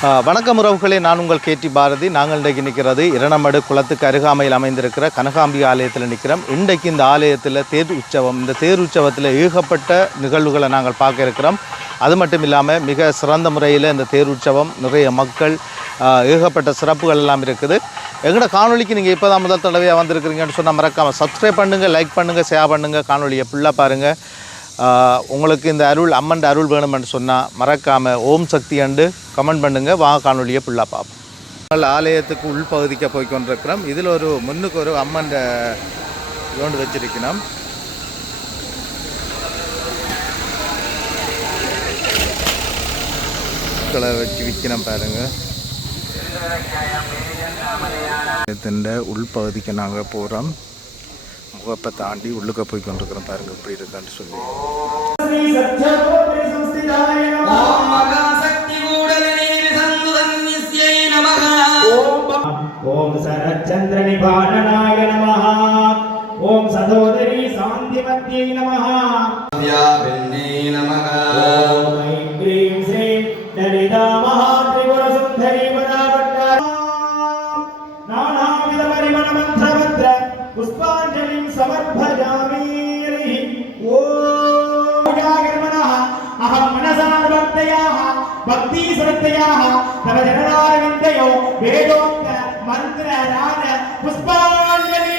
வணக்கம் உறவுகளே, நான் உங்கள் கேடி பாரதி. நாங்கள் இன்றைக்கு நிற்கிறது இரணமடு குளத்துக்கு அருகாமையில் அமைந்திருக்கிற கனகாம்பி ஆலயத்தில் நிற்கிறோம். இன்றைக்கு இந்த ஆலயத்தில் தேர் உற்சவம். இந்த தேர் உற்சவத்தில் ஏகப்பட்ட நிகழ்வுகளை நாங்கள் பார்க்க இருக்கிறோம். அது மட்டும் இல்லாமல் மிக சிறந்த முறையில் இந்த தேர் உற்சவம், நிறைய மக்கள், ஏகப்பட்ட சிறப்புகள் எல்லாம் இருக்குது. எங்களோட காணொலிக்கு நீங்கள் இப்போ தான் முதல் தடவையாக வந்திருக்கிறீங்கன்னு சொன்னால் மறக்காமல் சப்ஸ்கிரைப் பண்ணுங்கள், லைக் பண்ணுங்கள், ஷேர் பண்ணுங்கள், காணொலியை ஃபுல்லாக பாருங்கள். உங்களுக்கு இந்த அம்மன் அருள் வேணுமென்று சொன்னால் மறக்காமல் ஓம் சக்தி அண்டு கமெண்ட் பண்ணுங்கள். வாங்க காணொலியை ஃபுல்லாக பார்ப்போம். ஆலயத்துக்கு உள்பகுதிக்க போய் கொண்டிருக்கிறோம். இதில் ஒரு முன்னுக்கு ஒரு அம்மன் கொண்டு வச்சிருக்கணும். வச்சு விற்கணும் பாருங்கள். இந்த உள்பகுதிக்கு நாங்கள் போகிறோம். முகப்பை தாண்டி உள்ளுக்க போய் கொண்டிருக்கிறோம். பாருங்க எப்படி இருக்கான்னு சொல்லி. ஓம் சரச்சந்திர நிபானனாய நமஹ. ஓம் சதோதரி சாந்திமத்யை நமஹ. வித்யாபின்னே நமஹ. ஓம் ஐம் க்ரீம் ஸ்ரீம் லலிதா மகா திரிபுர சுந்தரி பராவட்டா. நானாவித பரிமள மந்திரவத்ர புஷ்பாஞ்சலிம் சமர்ப்பயாமி. ஓம் ஜாகர்மணः அஹம் மனசார்வத்தயாः பக்தி ஸ்ரத்தயாः தவ ஜனதாரவிந்தயோ வேதோக்த மந்திர ராஜ புஷ்பாஞ்சலி.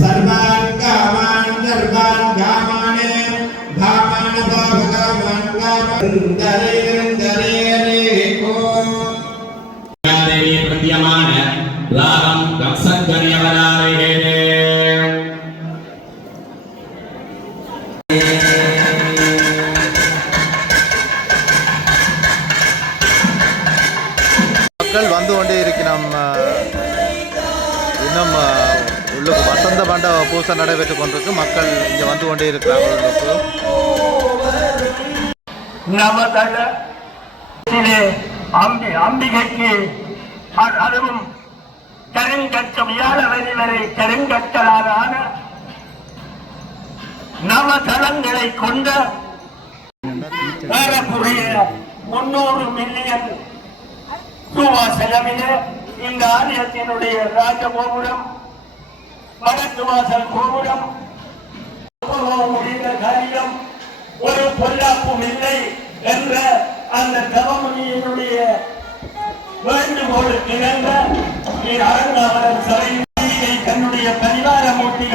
सर्वान् कामान् सर्वान् कामाने धामान भगवान् कामन्दरे ओम देवी प्रद्यमान लाभं दक्षगण्यवराहे. மக்கள் வந்து கொண்டே இருக்கிறோம். இன்னும் உள்ளுக்கு வசந்த மண்டப பூசை நடைபெற்று கொண்டிருக்கு. மக்கள் இங்கே வந்து கொண்டே இருக்கிறாங்க. அம்பிகைக்கு அதுவும் கருங்கச்சம் யாழவரி வரை கருங்கச்சலான நவதளங்களை கொண்ட ஏறக்குறைய 300 மில்லியன் ரூபாய் செலவிலே இந்த ஆலயத்தினுடைய ராஜகோபுரம், வடக்கு வாசல் கோபுரம் முடிந்த காரியம் ஒரு பொல்லாப்பும் இல்லை என்ற அந்த தவமுனியினுடைய வேண்டுகோளுக்கு இணங்க அரங்காவலர் சபை தன்னுடைய பரிவார மூட்டி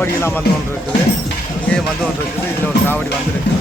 காவடியெல்லாம் வந்து கொண்டு இருக்குது, அங்கேயும் வந்து கொண்டு இருக்குது. இதில் ஒரு காவடி வந்துருக்குது.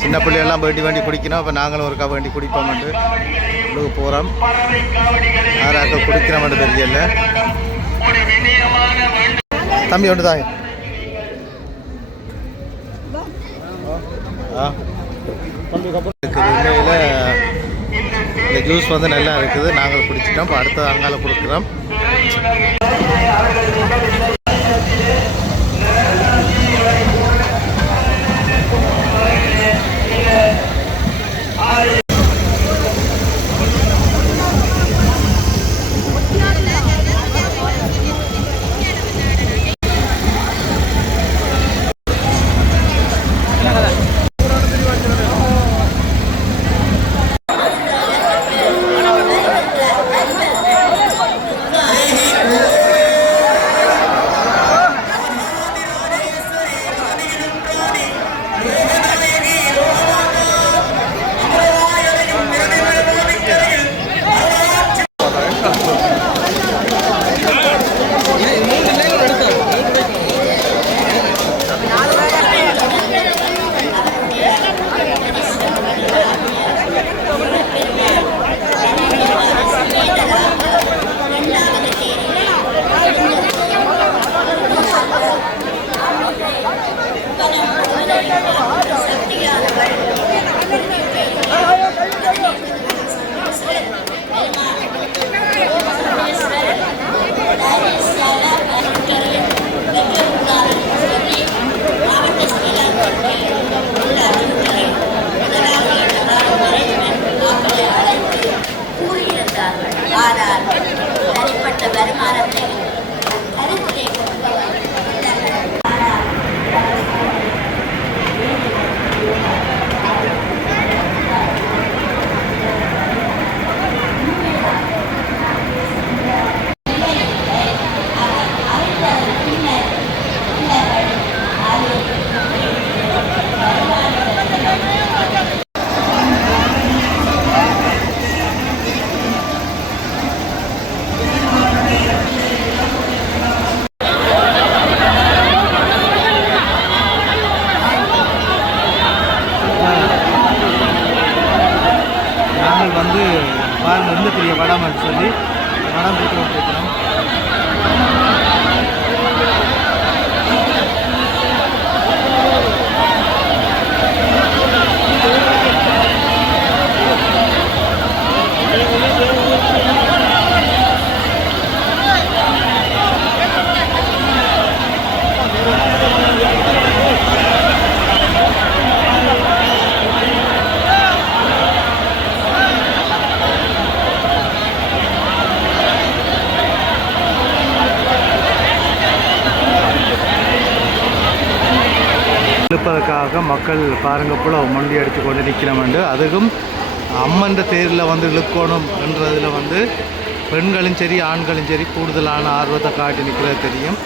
சின்ன பிள்ளையெல்லாம் வேண்டி வேண்டி குடிக்கணும். அப்போ நாங்களும் ஒருக்கா வேண்டி குடிப்போம்ட்டு உள்ளுக்கு போகிறோம். யாராக்க குடிக்கிறோம்னு தெரியல. தம்பி ஒன்று தாங்க. உண்மையில் இந்த ஜூஸ் வந்து நல்லா இருக்குது. நாங்கள் குடிச்சிட்டோம். இப்போ அடுத்தது அங்கால கொடுக்குறோம். இந்த பெரிய வடம் சொல்லி வடம் போட்டு வைக்கிறோம். இழுப்பதற்காக மக்கள் பாருங்க போல மண்டி அடித்து கொண்டு நிற்கிறோம். அதுக்கும் அம்மன் தேரில் வந்து இழுக்கணும் என்றதில் வந்து பெண்களும் சரி ஆண்களும் சரி கூடுதலான ஆர்வத்தை காட்டி நிற்கிறது தெரியும்.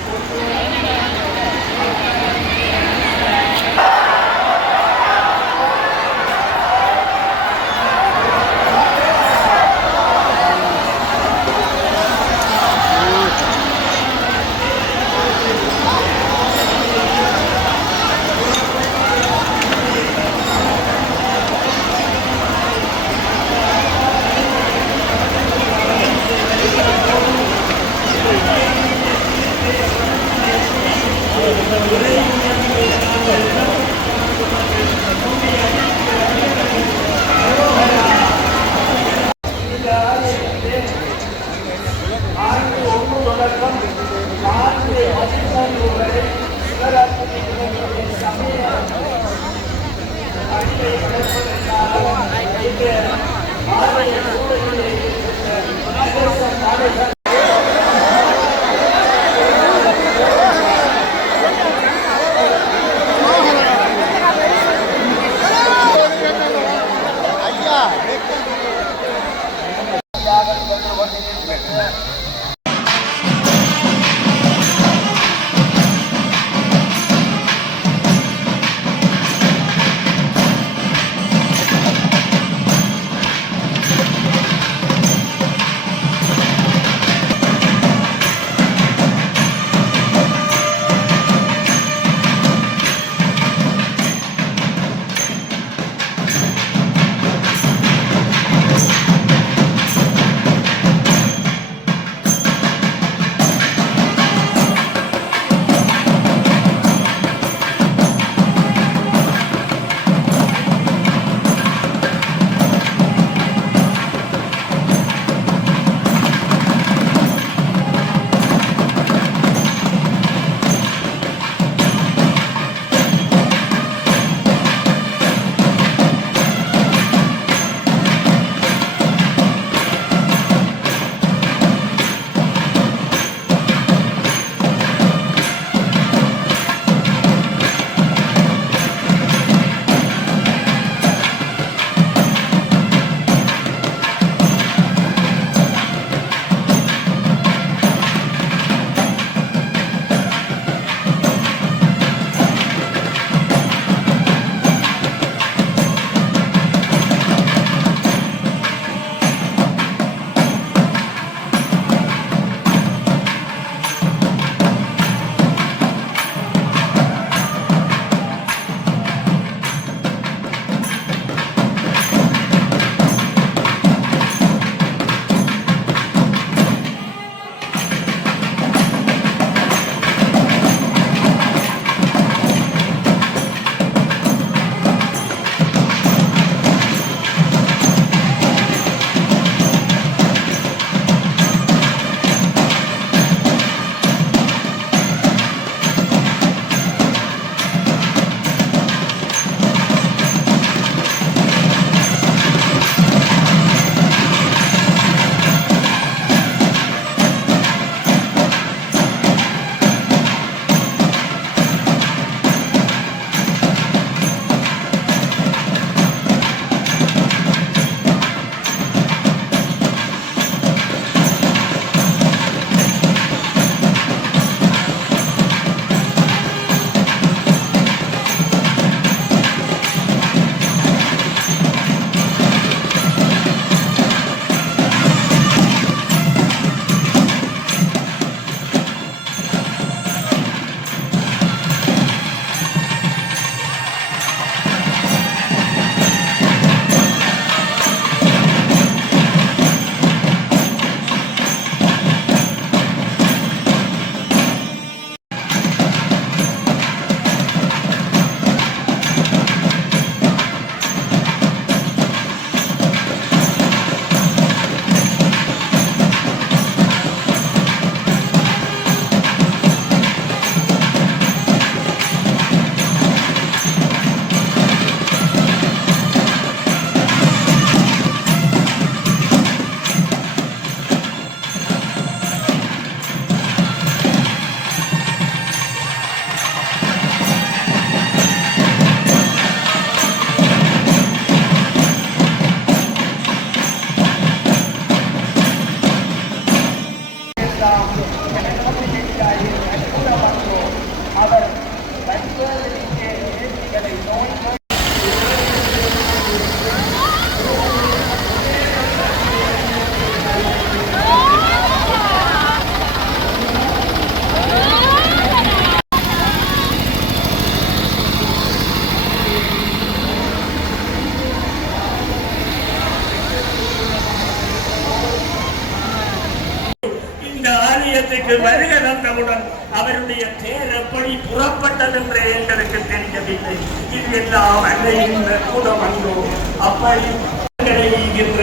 ஆலயத்துக்கு வருக தந்தவுடன் அவருடைய தேர் எப்படி புறப்பட்டது என்று எங்களுக்கு தெரியவில்லை. இது எல்லாம் அன்னையின் கூட வந்தோம். அப்படி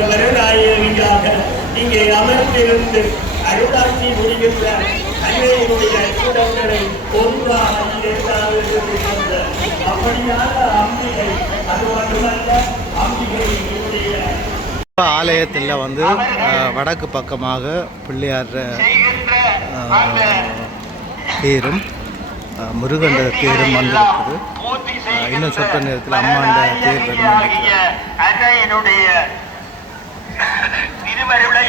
வருடாயிரியாக இங்கே அமர்ந்திருந்து அருளாட்சி முடிகின்ற அன்னையினுடைய கூடங்களை ஒரு புறாவில் ஏதாவது இருக்கின்ற அப்படியான அம்பிகை, அது மட்டுமல்ல அம்பிகையினுடைய ஆலயத்தில் வந்து வடக்கு பக்கமாக பிள்ளையார் தேரும் முருகண்ட தேரும் வந்திருக்குது. இன்னும் சொற்ற நேரத்தில் அம்மாண்ட தேர் அன்னையினுடைய திருவருளை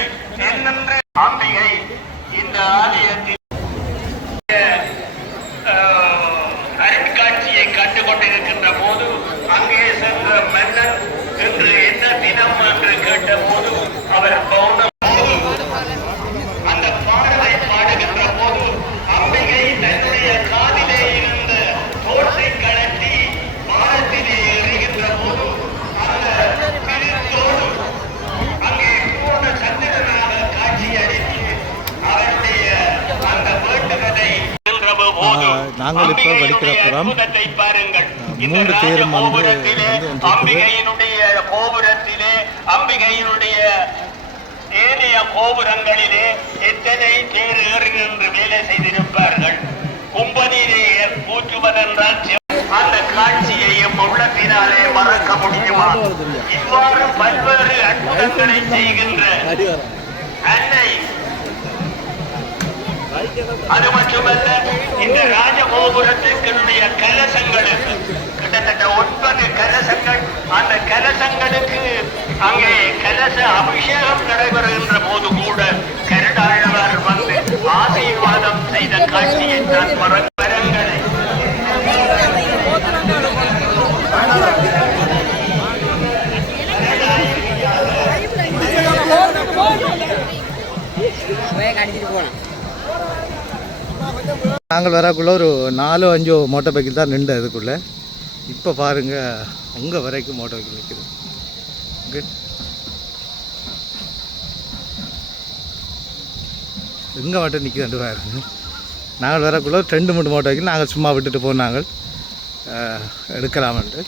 என்னென்று அம்பிகை இந்த ஆலயத்தில் அருட்காட்சியை கண்டு கொண்டிருக்கின்ற போது அங்கே சென்ற மன்னன் என்று என்ன தினம் என்று கேட்ட போது அவர் பௌர்ணம் அந்த பாடலை பாடுகின்ற போது அம்பிகை தன்னுடைய காதிலே இருந்த தோட்டை கழட்டி வானத்திலே எறிகின்ற போது அந்த திருத்தோடு அங்கே பூர்ண சந்திரனாக காட்சி அளித்து அவருடைய அந்த வேண்டுதலை நாங்கள் இப்போ வடிக்கிற புறம் 3 தேரும் வந்து அம்பிகையினுடைய கோபுரத்திலே அம்பிகையினுடைய ஏனைய கோபுரங்களிலே எத்தனை தேர் ஏறி நின்று வேலை செய்திருப்பார்கள். கும்பனிலே பூச்சுவதென்றால் அந்த காட்சியையும் உள்ளத்தினாலே மறக்க முடியுமா? இவ்வாறு பல்வேறு அற்புதங்களை செய்கின்ற அன்னை, அது மட்டுமல்ல இந்த ராஜகோபுரத்திற்குடைய கலசங்களுக்கு கிட்டத்தட்ட 9 கலசங்கள். அந்த கலசங்களுக்கு அங்கே கலச அபிஷேகம் நடைபெறுகின்ற போது கூட கருடாழ்வார் வந்து ஆசீர்வாதம் செய்த காட்சியை நான் மரங்களை நாங்கள் வரக்குள்ள ஒரு 4-5 மோட்டார் பைக்கில் தான் நின்று அதுக்குள்ளே. இப்போ பாருங்கள் அங்கே வரைக்கும் மோட்டார் பைக்கில் நிற்குது. ஓகே, எங்கே மட்டும் நிற்குது பாருங்க. நாங்கள் வரக்குள்ள 2-3 மோட்டார் பைக்கில் நாங்கள் சும்மா விட்டுட்டு போனாங்க எடுக்கலாமன்ட்டு.